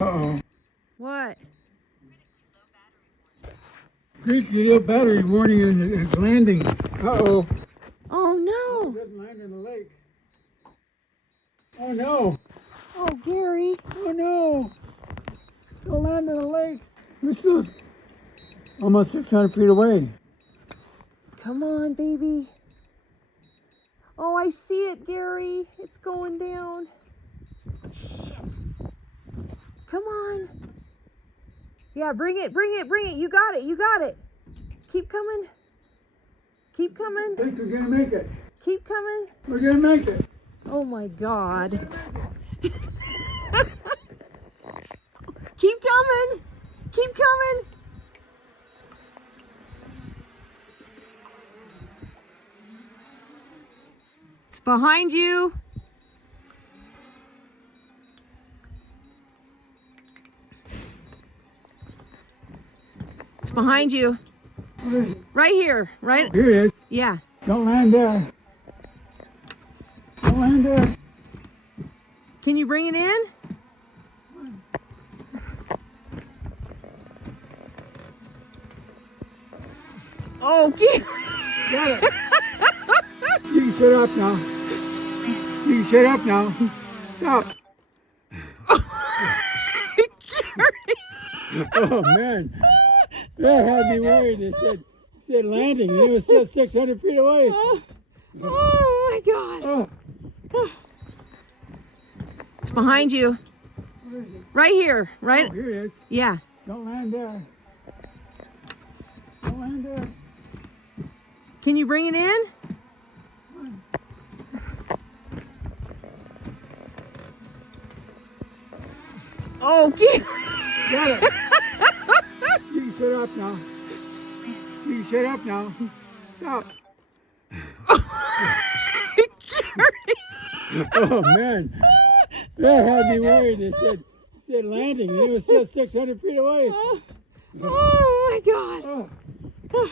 Uh-oh. What? Great video battery warning is landing. Uh-oh. Oh It no! doesn't land in the lake. Oh no. Oh Gary! Oh no. Don't land in the lake. We're still almost 600 feet away. Come on, baby. Oh, I see it, Gary. It's going down. Shit. Come on. Yeah, bring it, bring it, bring it. You got it, you got it. Keep coming. Keep I coming. think we're gonna make it. Keep coming. We're gonna make it. Oh my God. Keep coming. Keep coming. It's behind you. It's behind you. Where is it? Right here. Right. Here it is. Yeah. Don't land there. Don't land there. Can you bring it in? Oh, Gary. Got it. You can shut up now. You can shut up now. Stop. Oh man. That had me worried. It said landing and it was still 600 feet away. Oh my God. Oh, It's behind you. where is it? Right here. Right. Oh, here it is. Yeah. Don't land there. Don't land there. Can you bring it in? Oh, Gary. Got it. You can shut up now. You can shut up now. Stop. Oh man. That had me worried. It said landing and it was still 600 feet away. Oh my God. Oh.